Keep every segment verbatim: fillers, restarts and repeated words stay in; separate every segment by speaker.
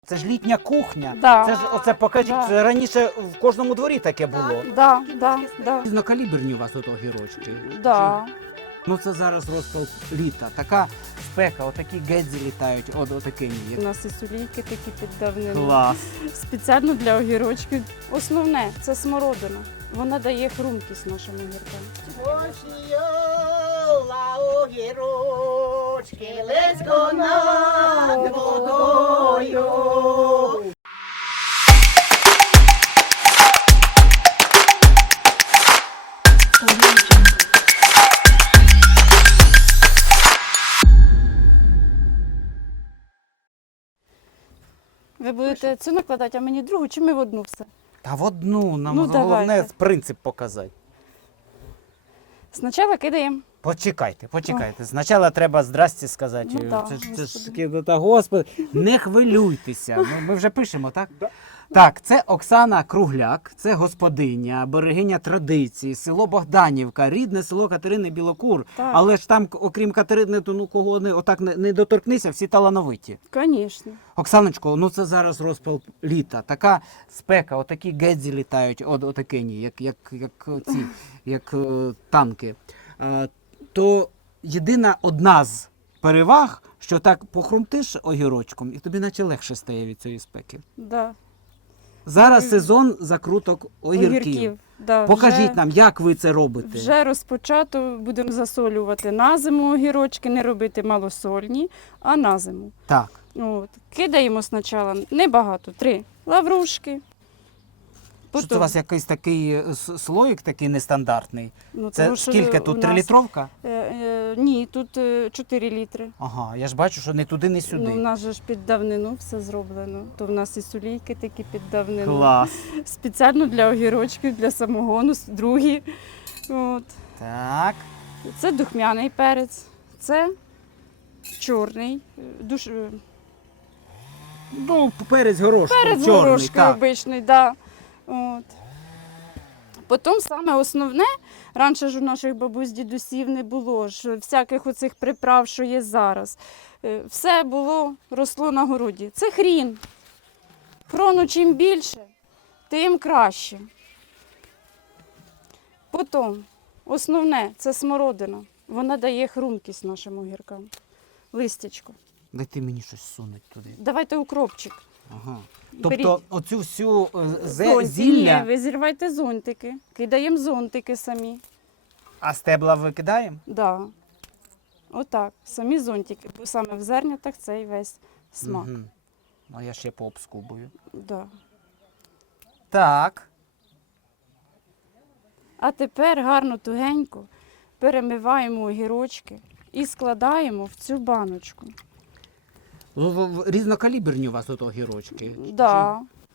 Speaker 1: Це ж літня кухня.
Speaker 2: Да.
Speaker 1: Це ж оце покажіть.
Speaker 2: Да.
Speaker 1: Це раніше в кожному дворі таке було.
Speaker 2: Да, да, да.
Speaker 1: Різнокаліберні у вас ото огірочки.
Speaker 2: Да.
Speaker 1: Ну це зараз розпал літа. Така спека, отакі гедзі літають, от отакі.
Speaker 2: У нас і сулійки такі під давнину.
Speaker 1: Клас.
Speaker 2: Спеціально для огірочків. Основне це смородина. Вона дає хрумкість нашим огіркам.
Speaker 3: Осіяла огірочки, лесько над водою.
Speaker 2: Ви будете цю накладати, а мені другу, чи ми в одну все?
Speaker 1: Та в одну, нам
Speaker 2: Ну,
Speaker 1: головне
Speaker 2: давайте.
Speaker 1: принцип показати.
Speaker 2: Спочатку кидаємо.
Speaker 1: Почекайте, почекайте. Спочатку треба здрасті сказати.
Speaker 2: Ну, да,
Speaker 1: це ж, це ж
Speaker 2: господи.
Speaker 1: таки, та, Господи, не хвилюйтеся. Ми, ми вже пишемо, так? Так, це Оксана Кругляк, це господиня, берегиня традиції, село Богданівка, рідне село Катерини Білокур.
Speaker 2: Так.
Speaker 1: Але ж там, окрім Катерини, то ну кого не отак не, не доторкнися, всі талановиті.
Speaker 2: Звісно.
Speaker 1: Оксаночко, ну це зараз розпал літа. Така спека, отакі гедзі літають, от отакені, як, як, як ці, як е, танки. Е, то єдина одна з переваг, що так похрумтиш огірочком, і тобі наче легше стає від цієї спеки.
Speaker 2: Да.
Speaker 1: Зараз
Speaker 2: Ой.
Speaker 1: сезон закруток огірків.
Speaker 2: Да,
Speaker 1: Покажіть
Speaker 2: вже,
Speaker 1: нам, як ви це робите.
Speaker 2: Вже розпочато будемо засолювати на зиму огірочки, не робити малосольні, а на зиму.
Speaker 1: Так.
Speaker 2: От. Кидаємо спочатку небагато, три лаврушки.
Speaker 1: Що це у вас якийсь такий е, с- слоїк такий нестандартний?
Speaker 2: Ну,
Speaker 1: Це
Speaker 2: тому що
Speaker 1: скільки
Speaker 2: у
Speaker 1: тут?
Speaker 2: нас-
Speaker 1: Трилітровка?
Speaker 2: Е, е, ні, тут е, чотири літри.
Speaker 1: Ага, я ж бачу, що не туди, не сюди.
Speaker 2: Ну, у нас же ж під давнину все зроблено. То в нас і сулійки такі під давнину.
Speaker 1: Клас.
Speaker 2: Спеціально для огірочків, для самогону, с- другі. От.
Speaker 1: Так.
Speaker 2: Це духмяний перець, це чорний, е, душ... е,
Speaker 1: Ну, перець горошку.
Speaker 2: перець
Speaker 1: чорний,
Speaker 2: горошки
Speaker 1: так.
Speaker 2: обичний. Да. От. Потім саме основне, раніше ж у наших бабусь, дідусів не було ж всяких оцих приправ, що є зараз. Е, Все було, росло на городі. Це хрін. Хрону чим більше, тим краще. Потім основне це смородина. Вона дає хрумкість нашим огіркам. Листячко.
Speaker 1: Дайте мені щось сунуть туди.
Speaker 2: Давайте укропчик.
Speaker 1: Ага.
Speaker 2: Беріть.
Speaker 1: Тобто оцю всю е, зе-
Speaker 2: Зонтики.
Speaker 1: зілля,
Speaker 2: Ні, ви зірвайте зонтики. Кидаємо зонтики самі.
Speaker 1: а стебла викидаємо?
Speaker 2: Да. Отак. Самі зонтики. Бо саме в зернятах цей весь смак.
Speaker 1: Мгм. А я ще пообскубую.
Speaker 2: Да.
Speaker 1: Так.
Speaker 2: А тепер гарно тугенько перемиваємо огірочки і складаємо в цю баночку.
Speaker 1: В- в- в- Різнокаліберні у вас тут огірочки.
Speaker 2: Да.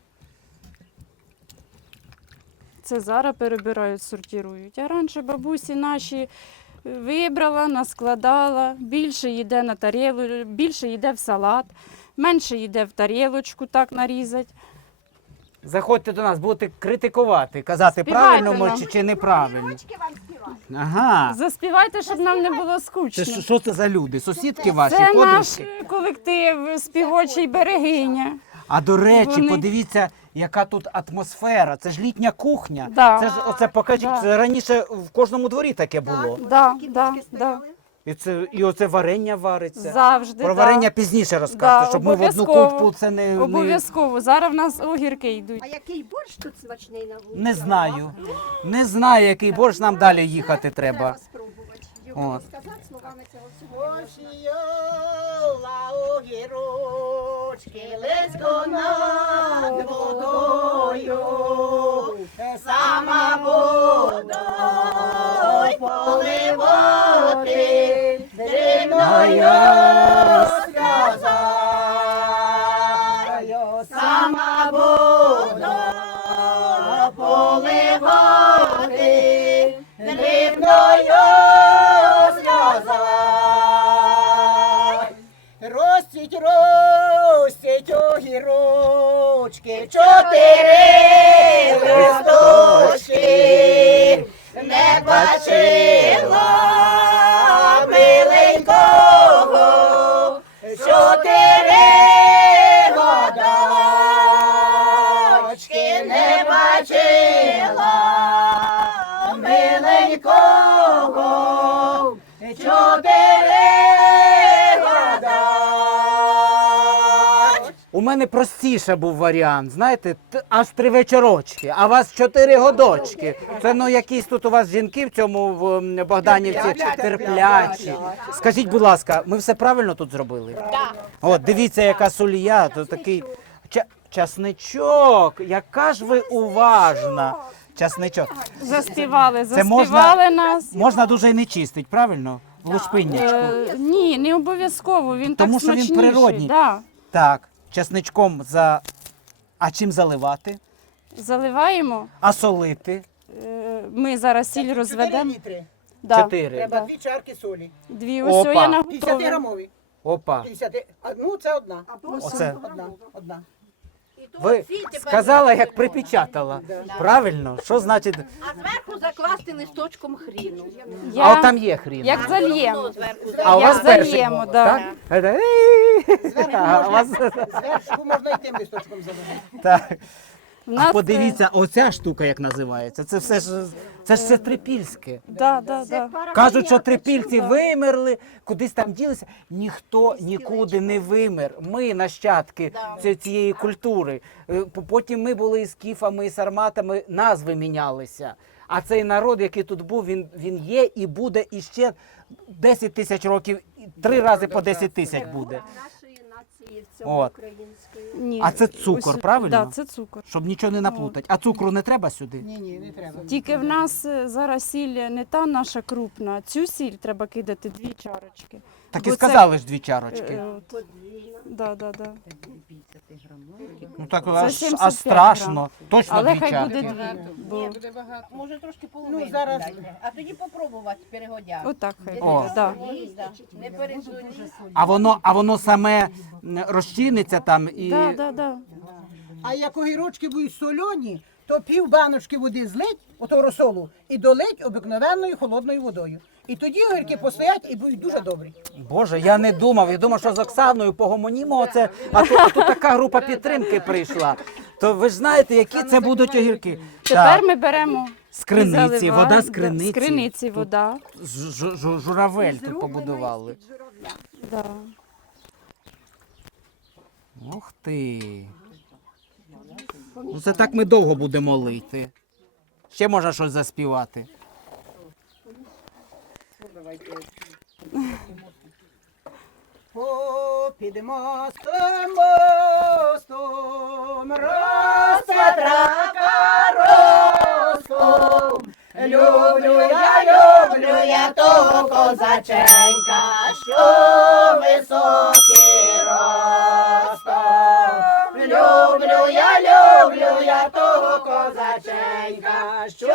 Speaker 2: Це зараз перебирають, сортують. А раніше бабусі наші вибрала, наскладала, більше йде на тарілу, більше йде в салат, менше йде в тарілочку, так нарізати.
Speaker 1: Заходьте до нас, будете критикувати, казати,
Speaker 2: Співайте
Speaker 1: правильно ми
Speaker 2: нам.
Speaker 1: чи, чи неправильно.
Speaker 3: Рочки вам співають.
Speaker 1: Ага.
Speaker 2: Заспівайте, щоб нам не було
Speaker 1: Це
Speaker 2: скучно.
Speaker 1: що, що це за люди? Сусідки ваші,
Speaker 2: Це наш
Speaker 1: подружки?
Speaker 2: колектив співочий берегиня.
Speaker 1: А до речі,
Speaker 2: Вони-
Speaker 1: подивіться, яка тут атмосфера. Це ж літня кухня.
Speaker 2: Да.
Speaker 1: Це ж оце покажіть.
Speaker 2: Да.
Speaker 1: Це раніше в кожному дворі таке було.
Speaker 2: Да,
Speaker 3: Такі
Speaker 2: да,
Speaker 3: дошки
Speaker 2: да.
Speaker 3: стояли.
Speaker 1: І це і оце варення вариться.
Speaker 2: Завжди.
Speaker 1: Про
Speaker 2: да.
Speaker 1: варення пізніше розкажете,
Speaker 2: Да,
Speaker 1: щоб ми в одну
Speaker 2: обов'язково.
Speaker 1: купу це не, не,
Speaker 2: Обов'язково. Зараз в нас огірки йдуть.
Speaker 3: А який борщ тут смачний на вулиці?
Speaker 1: не знаю. Не знаю, який борщ нам далі їхати треба.
Speaker 3: Треба спробувати. Його
Speaker 1: От.
Speaker 3: розказати словами цього всього. Осіяла огірочки, лесько над водою. Сама буду поливати дрібною сльозою. Сама буду поливати дрібною сльозою. Ростіть, ростіть огірочки, чотири листочки, не бачила миленького, чотири года.
Speaker 1: У мене простіше був варіант, знаєте, т- аж три вечорочки, а у вас чотири годочки. Це ну якісь тут у вас жінки в цьому в м, Богданівці
Speaker 3: Терплячі,
Speaker 1: терплячі. Скажіть, будь ласка, ми все правильно тут зробили? Так. От, дивіться, яка сулія, то такий Ча- часничок, яка ж ви уважна. Часничок.
Speaker 2: Заспівали,
Speaker 1: Це
Speaker 2: заспівали
Speaker 1: можна-
Speaker 2: нас.
Speaker 1: Можна дуже і не чистить, правильно? В лушпиннячку.
Speaker 2: Е, ні, не обов'язково, він
Speaker 1: Тому
Speaker 2: так
Speaker 1: що він
Speaker 2: смачніший.
Speaker 1: природній.
Speaker 2: Да.
Speaker 1: Так, часничком за. А чим заливати?
Speaker 2: Заливаємо.
Speaker 1: А солити?
Speaker 2: Е, Ми зараз сіль
Speaker 3: Чотири
Speaker 2: розведемо.
Speaker 3: літри.
Speaker 2: Да.
Speaker 1: Чотири.
Speaker 3: Треба дві чарки солі.
Speaker 2: Дві
Speaker 1: Опа.
Speaker 2: ось я
Speaker 3: п'ятдесят
Speaker 2: наготовила.
Speaker 3: грамові.
Speaker 1: Опа.
Speaker 3: п'ятдесят. А, ну, це одна.
Speaker 1: Оце.
Speaker 3: Одна. Одна.
Speaker 1: Ви сказала, як припечатала. Правильно? Що значить?
Speaker 4: А зверху закласти листочком хріну.
Speaker 2: Я,
Speaker 1: А от там є хрін.
Speaker 2: Як зальємо.
Speaker 4: Воно зверху
Speaker 1: А у
Speaker 2: як
Speaker 1: вас перший
Speaker 2: зальємо,
Speaker 1: голос,
Speaker 2: да.
Speaker 1: так? Це, «Ей!» А у вас
Speaker 3: Зверху можна і тим листочком заливати.
Speaker 1: так.
Speaker 2: В
Speaker 1: А
Speaker 2: нас,
Speaker 1: подивіться, оця штука як називається. Це все ж це ж все трипільське.
Speaker 2: е, Да, да, да.
Speaker 1: Кажуть, що трипільці вимерли, кудись там ділися. Ніхто нікуди не вимер. Ми нащадки ці- цієї культури. Е, по- Потім ми були і скіфами, і сарматами, назви мінялися. А цей народ, який тут був, він, він є і буде іще десять тисяч років, і три рази по десять тисяч буде.
Speaker 4: нашої нації в цьому
Speaker 1: От.
Speaker 4: української.
Speaker 2: Ні.
Speaker 1: А це цукор,
Speaker 2: Ось-
Speaker 1: правильно?
Speaker 2: Да, це цукор.
Speaker 1: Щоб нічого не наплутати. А цукру не треба сюди?
Speaker 3: Ні, ні, не треба.
Speaker 2: Тільки в нас е, зараз сіль не та наша крупна. Цю сіль треба кидати дві чарочки.
Speaker 1: Так і
Speaker 2: Бо це,
Speaker 1: сказали ж дві
Speaker 2: е,
Speaker 1: чарочки.
Speaker 2: е, от. Да, да, да.
Speaker 1: Ну так
Speaker 2: це
Speaker 1: аж,
Speaker 2: сімдесят
Speaker 1: аж
Speaker 2: п'ять
Speaker 1: страшно. Точно
Speaker 2: Але
Speaker 1: дві
Speaker 2: хай
Speaker 1: чарки.
Speaker 2: буде дві. Бо
Speaker 4: Може трошки половину
Speaker 3: Ну, зараз-
Speaker 4: дайте. А тоді попробувати перегодя.
Speaker 2: отак хай
Speaker 1: О.
Speaker 2: буде. Да.
Speaker 4: Не пересунь.
Speaker 1: А воно, а воно саме м, розчиниться там і.
Speaker 2: Да, да, да.
Speaker 3: А як огірочки будуть сольоні, то пів баночки води злить, ото розсолу, і долить обикновенною холодною водою. І тоді огірки постоять і будуть дуже добрі.
Speaker 1: Боже, я не думав. Я думав, що з Оксаною погомонімо оце, а тут, а тут така група підтримки прийшла. То ви ж знаєте, які це будуть огірки.
Speaker 2: Тепер
Speaker 1: Так,
Speaker 2: ми беремо
Speaker 1: з
Speaker 2: і
Speaker 1: криниці,
Speaker 2: заливаємо.
Speaker 1: вода з
Speaker 2: Да,
Speaker 1: криниці.
Speaker 2: З криниці вода.
Speaker 1: Ж- ж- ж- журавель тут побудували.
Speaker 2: Да.
Speaker 1: Ух ти. Ну це так ми довго будемо лити. Ще можна щось заспівати.
Speaker 3: Попід мостом, мостом, росте травка ростом. Люблю я, люблю я того козаченька, що високий ростом. Люблю я, люблю я того козаченька, що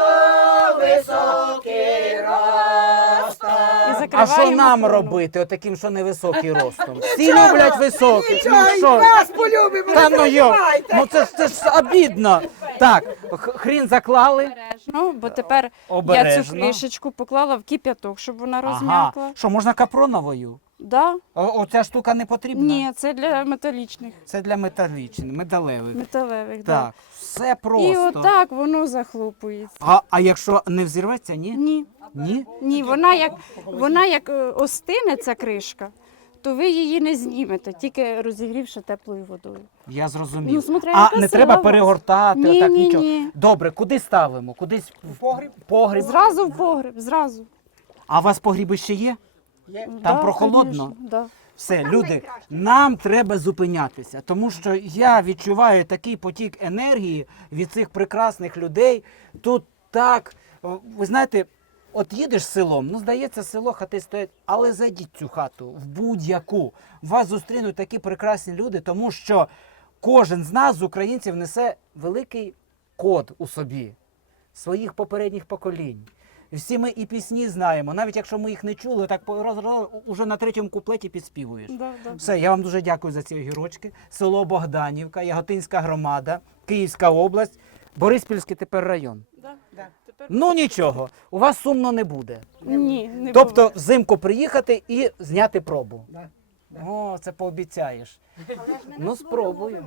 Speaker 3: високий ростом.
Speaker 2: І
Speaker 1: А
Speaker 2: закриваємо
Speaker 1: що нам
Speaker 2: форму.
Speaker 1: робити, отаким, що невисокий ростом? Всі люблять високих. Ну
Speaker 3: Нічого, і
Speaker 1: що?
Speaker 3: вас полюбимо,
Speaker 1: Та
Speaker 3: не
Speaker 1: ну йо,
Speaker 3: переживайте.
Speaker 1: ну це ж це ж обідно. Так, х- хрін заклали.
Speaker 2: Ну, бо тепер я
Speaker 1: Обережно.
Speaker 2: цю кришечку поклала в кип'яток, щоб вона
Speaker 1: Ага.
Speaker 2: розм'якла.
Speaker 1: Що, можна капроновою?
Speaker 2: Да?
Speaker 1: О, оця штука не потрібна?
Speaker 2: Ні, це для металічних,
Speaker 1: Це для металічних, металевих.
Speaker 2: металевих. Да.
Speaker 1: Так, все просто.
Speaker 2: І отак воно захлопується.
Speaker 1: А, а якщо не взірветься, ні?
Speaker 2: Ні,
Speaker 1: Ні?
Speaker 2: ні, вона як вона як е, остине ця кришка, то ви її не знімете, тільки розігрівши теплою водою.
Speaker 1: Я зрозумів.
Speaker 2: Ну, смотря,
Speaker 1: а
Speaker 2: яка
Speaker 1: не
Speaker 2: сила
Speaker 1: треба
Speaker 2: у вас.
Speaker 1: перегортати,
Speaker 2: Ні,
Speaker 1: отак
Speaker 2: ні,
Speaker 1: нічого.
Speaker 2: ні.
Speaker 1: Добре, куди ставимо? Кудись в
Speaker 3: Погріб.
Speaker 1: погріб.
Speaker 2: Зразу в погреб, зразу.
Speaker 1: А у вас погріби ще є?
Speaker 3: Є.
Speaker 1: Там прохолодно?
Speaker 2: конечно, да.
Speaker 1: Все, люди, нам треба зупинятися, тому що я відчуваю такий потік енергії від цих прекрасних людей. Тут так, о, ви знаєте, от їдеш селом, ну здається, село, хати стоять, але зайдіть в цю хату, в будь-яку. Вас зустрінуть такі прекрасні люди, тому що кожен з нас, з українців, несе великий код у собі своїх попередніх поколінь. І всі ми і пісні знаємо, навіть якщо ми їх не чули, так по- роз- роз- уже на третьому куплеті підспівуєш.
Speaker 2: Да, да.
Speaker 1: Все, я вам дуже дякую за ці огірочки. Село Богданівка, Яготинська громада, Київська область, Бориспільський тепер район.
Speaker 2: Да.
Speaker 3: Да.
Speaker 2: Тепер...
Speaker 1: Ну нічого, у вас сумно не буде.
Speaker 2: Ні, не
Speaker 1: Тобто
Speaker 2: буває.
Speaker 1: взимку приїхати і зняти пробу.
Speaker 3: Да.
Speaker 1: О, це пообіцяєш. Ну спробую.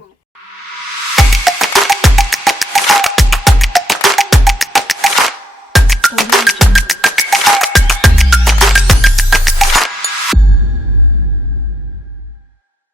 Speaker 5: Audio Jungle.